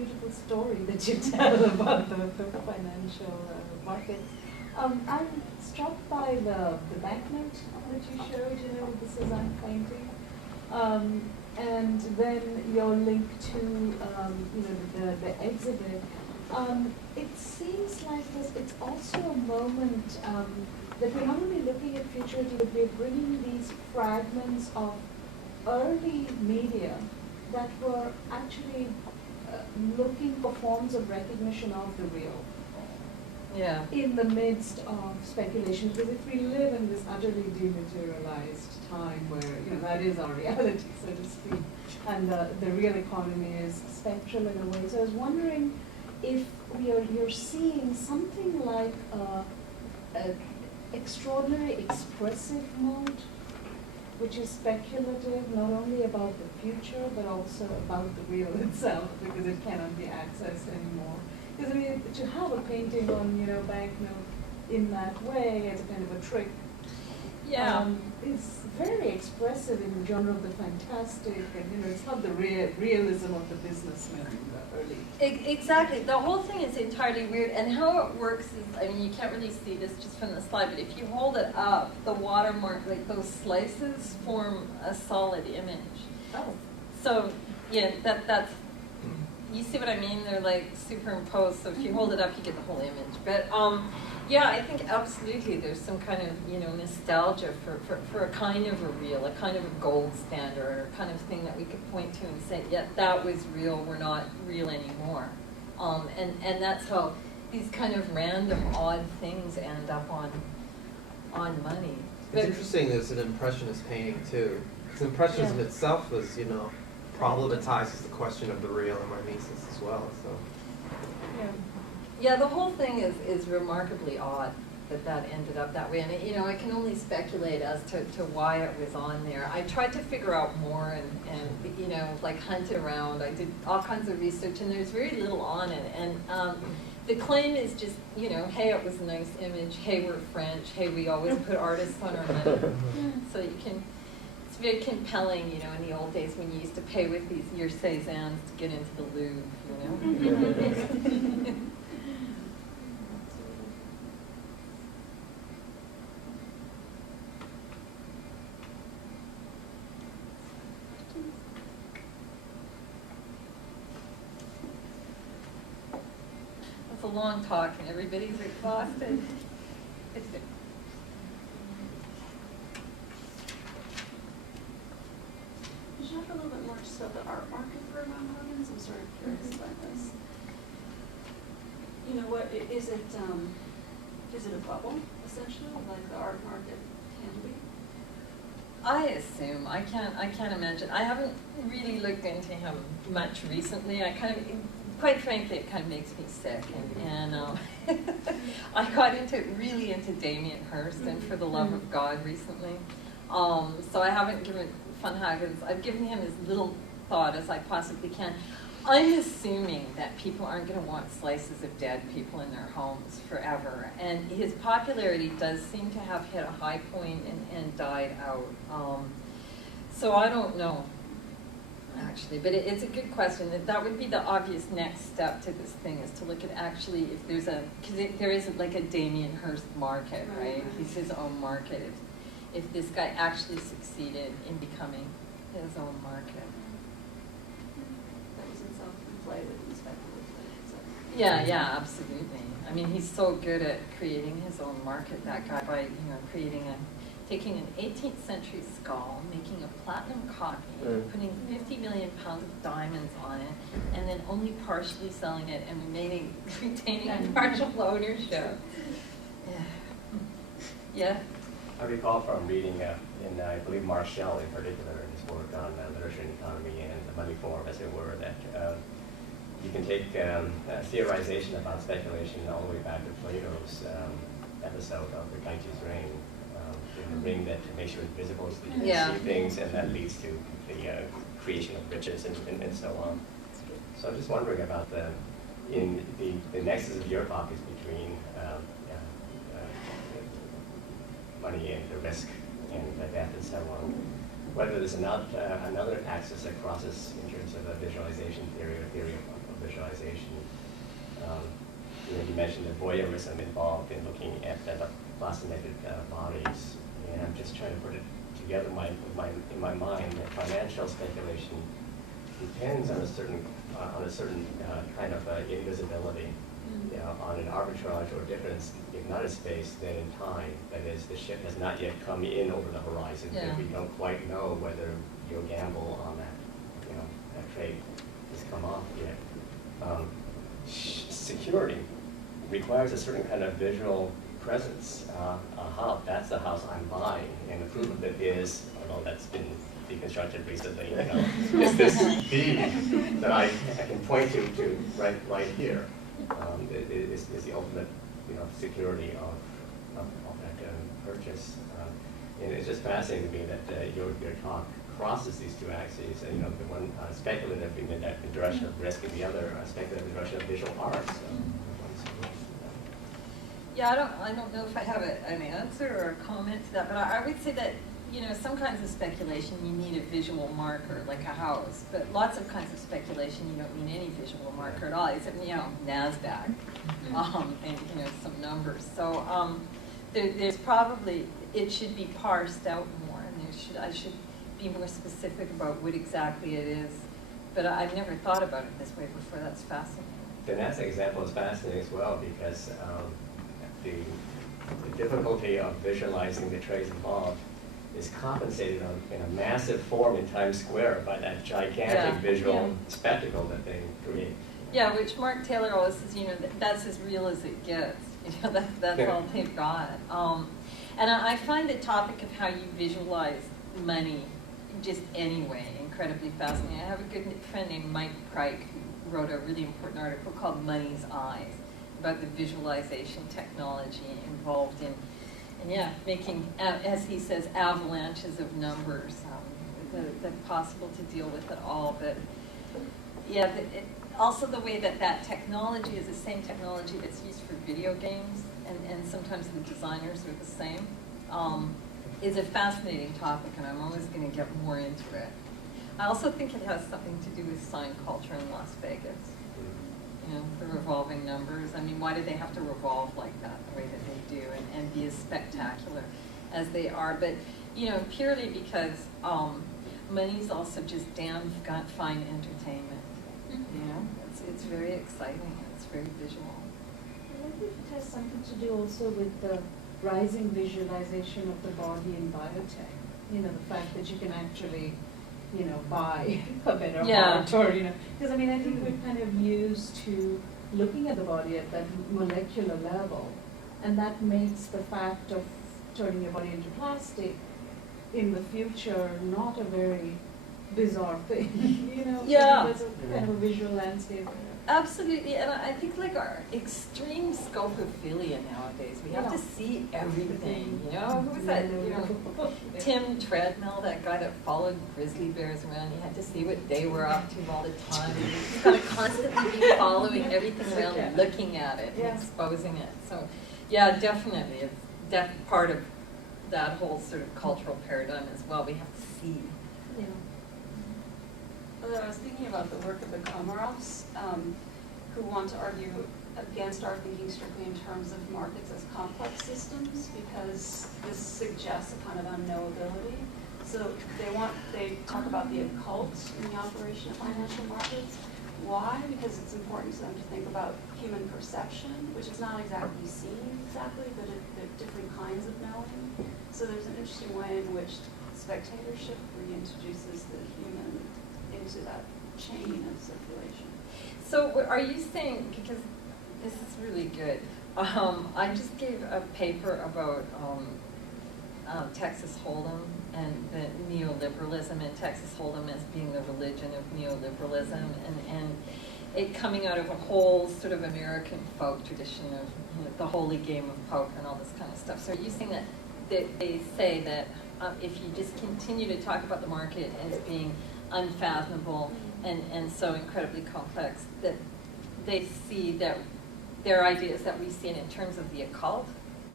beautiful story that you tell about the financial markets. I'm struck by the banknote that you showed, with the Cézanne painting. And then your link to, the exhibit. It seems like it's also a moment that we're not only looking at futurity, but we're bringing these fragments of early media that were actually looking for forms of recognition of the real. Yeah. In the midst of speculation, because if we live in this utterly dematerialized time where, that is our reality, so to speak, and the real economy is spectral in a way. So I was wondering if you're seeing something like an extraordinary expressive mode, which is speculative, not only about the future, but also about the real itself, because it cannot be accessed anymore. Because to have a painting on, banknote in that way as a kind of a trick, is very expressive in the genre of the fantastic, and it's not the realism of the businessman in the early. Exactly. The whole thing is entirely weird, and how it works is, you can't really see this just from the slide, but if you hold it up, the watermark, like those slices, form a solid image. Oh. So, yeah, that's. You see what I mean? They're like superimposed, so if you hold it up, you get the whole image. But yeah, I think absolutely there's some kind of, nostalgia for a kind of a real, a kind of a gold standard, a kind of thing that we could point to and say, yeah, that was real, we're not real anymore. And that's how these kind of random, odd things end up on money. It's interesting there's an Impressionist painting too. Because Impressionism itself was, problematizes the question of the real and mimesis as well. So. Yeah, the whole thing is remarkably odd that ended up that way, and I can only speculate as to why it was on there. I tried to figure out more and like hunted around. I did all kinds of research, and there's very little on it. And the claim is just, hey, it was a nice image. Hey, we're French. Hey, we always put artists on our money. So you can. It's very compelling, in the old days when you used to pay with your Cézannes to get into the Louvre, It's a long talk and everybody's exhausted. It's good. Could you talk a little bit more just about the art market for Mount Hagens? I'm sort of curious about this. What is it? Is it a bubble essentially, like the art market can be? I assume. I can't imagine. I haven't really looked into him much recently. Quite frankly, it kind of makes me sick. And I got really into Damien Hirst and For the Love of God recently. So I haven't given Van Hagens, I've given him as little thought as I possibly can. I'm assuming that people aren't going to want slices of dead people in their homes forever. And his popularity does seem to have hit a high point and died out. So I don't know, actually. But it's a good question. That would be the obvious next step to this thing, is to look at actually if there's because there isn't like a Damien Hirst market, right? He's his own market. If this guy actually succeeded in becoming his own market. That was self-inflated and speculative. Yeah, absolutely. I mean, he's so good at creating his own market, that guy, by taking an 18th century skull, making a platinum copy, putting 50 million pounds of diamonds on it, and then only partially selling it and retaining partial ownership. Yeah. I recall from reading in, I believe, Marshall in particular, in his work on literature and economy and the money form, as it were, that you can take theorization about speculation all the way back to Plato's episode of the Gyges ring, the ring that makes you invisible so you can see things, and that leads to the creation of riches and so on. So I'm just wondering about the nexus of your pockets between money and the risk and the death and so on. Whether there's another axis that crosses in terms of a visualization theory or theory of visualization. You mentioned the voyeurism involved in looking at the plastic-naked bodies, and I'm just trying to put it together in my mind that financial speculation depends on a certain kind of invisibility, on an arbitrage or difference, if not in space, then in time. That is, the ship has not yet come in over the horizon. Yeah. We don't quite know whether your gamble on that, that trade has come off yet. Security requires a certain kind of visual presence. That's the house I'm buying, and the proof of it is, although that's been deconstructed recently, is this deed that I can point to right here. Is the ultimate, security of that purchase. And it's just fascinating to me that your talk crosses these two axes. And the one speculative in the direction of risk, and the other speculative in the direction of visual arts. Yeah, I don't know if I have an answer or a comment to that, but I would say that, some kinds of speculation you need a visual marker, like a house, but lots of kinds of speculation you don't need any visual marker at all, except, NASDAQ, and, some numbers. So there's probably, it should be parsed out more, and I should be more specific about what exactly it is, but I've never thought about it this way before. That's fascinating. The NASDAQ example is fascinating as well, because the difficulty of visualizing the trades involved is compensated in a massive form in Times Square by that gigantic visual spectacle that they create. Yeah, which Mark Taylor always says, that's as real as it gets. That's all they've got. And I find the topic of how you visualize money just anyway incredibly fascinating. I have a good friend named Mike Pryke who wrote a really important article called Money's Eyes about the visualization technology involved in, making, as he says, avalanches of numbers, that possible to deal with it all. But also the way that technology is the same technology that's used for video games, and sometimes the designers are the same, is a fascinating topic, and I'm always going to get more into it. I also think it has something to do with sign culture in Las Vegas. The revolving numbers. I mean, why do they have to revolve like that, the way that they do, and be as spectacular as they are? But, purely because money's also just damn fine entertainment. It's very exciting. It's very visual. I think it has something to do also with the rising visualization of the body in biotech. The fact that you can actually buy a better heart, or, because I think we're kind of used to looking at the body at that molecular level, and that makes the fact of turning your body into plastic in the future not a very bizarre thing, There's a kind of a visual landscape. Absolutely, and I think our extreme scopophilia nowadays, we have to see everything, Who was that, Tim Treadmill, that guy that followed grizzly bears around, you had to see what they were up to all the time. You've got to constantly be following everything around and looking at it and exposing it. So, definitely, it's part of that whole sort of cultural paradigm as well. We have to see. I was thinking about the work of the Komarovs, who want to argue against our thinking strictly in terms of markets as complex systems, because this suggests a kind of unknowability. So they talk about the occult in the operation of financial markets. Why? Because it's important to them to think about human perception, which is not exactly seen exactly, but there are different kinds of knowing. So there's an interesting way in which spectatorship reintroduces the human into that chain of circulation. So are you saying, because this is really good, I just gave a paper about Texas Hold'em and the neoliberalism, and Texas Hold'em as being the religion of neoliberalism, and it coming out of a whole sort of American folk tradition of the holy game of poker and all this kind of stuff. So are you saying that they say that if you just continue to talk about the market as being unfathomable and so incredibly complex, that they see that their ideas that we see it in terms of the occult?